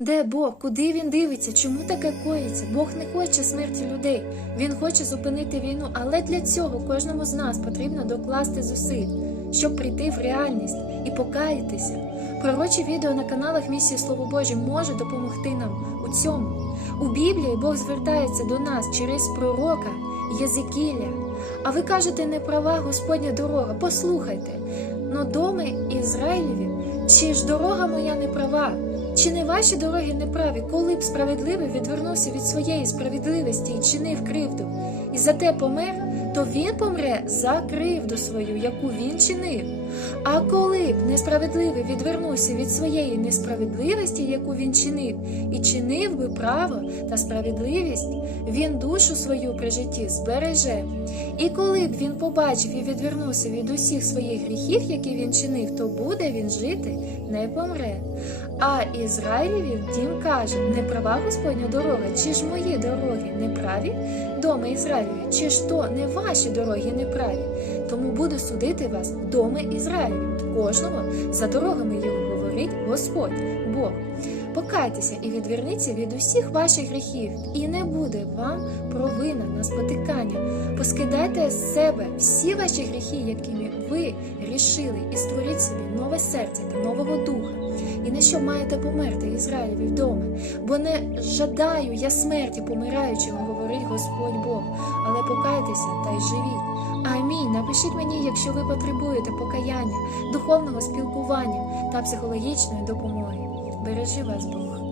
Де Бог? Куди він дивиться? Чому таке коїться? Бог не хоче смерті людей. Він хоче зупинити війну, але для цього кожному з нас потрібно докласти зусиль, щоб прийти в реальність і покаятися. Пророчі відео на каналах місії Слово Боже може допомогти нам у цьому. У Біблії Бог звертається до нас через пророка Єзекіля. А ви кажете, не права Господня дорога. Послухайте, но доми Ізраїлеві, чи ж дорога моя не права? Чи не ваші дороги неправі, коли б справедливий відвернувся від своєї справедливості і чинив кривду, і за те помер, то він помре за кривду свою, яку він чинив. А коли б несправедливий відвернувся від своєї несправедливості, яку він чинив, і чинив би право та справедливість, він душу свою при житті збереже. І коли б він побачив і відвернувся від усіх своїх гріхів, які він чинив, то буде він жити, не помре. А Ізраїлеві дім каже: не права Господня дорога, чи ж мої дороги не праві? Доми Ізраїлеві, чи ж то не ваші дороги не праві? Тому буду судити вас, доми Ізраїлеві, кожного за дорогами його говорить Господь Бог. Покайтеся і відверніться від усіх ваших гріхів, і не буде вам провина на спотикання. Поскидайте з себе всі ваші гріхи, якими ви рішили, і створіть собі нове серце та нового духа. На що маєте померти Ізраїлеві вдома? Бо не жадаю я смерті помираючого, говорить Господь Бог, але покайтеся та й живіть. Амінь. Напишіть мені, якщо ви потребуєте покаяння, духовного спілкування та психологічної допомоги. Бережи вас Бог.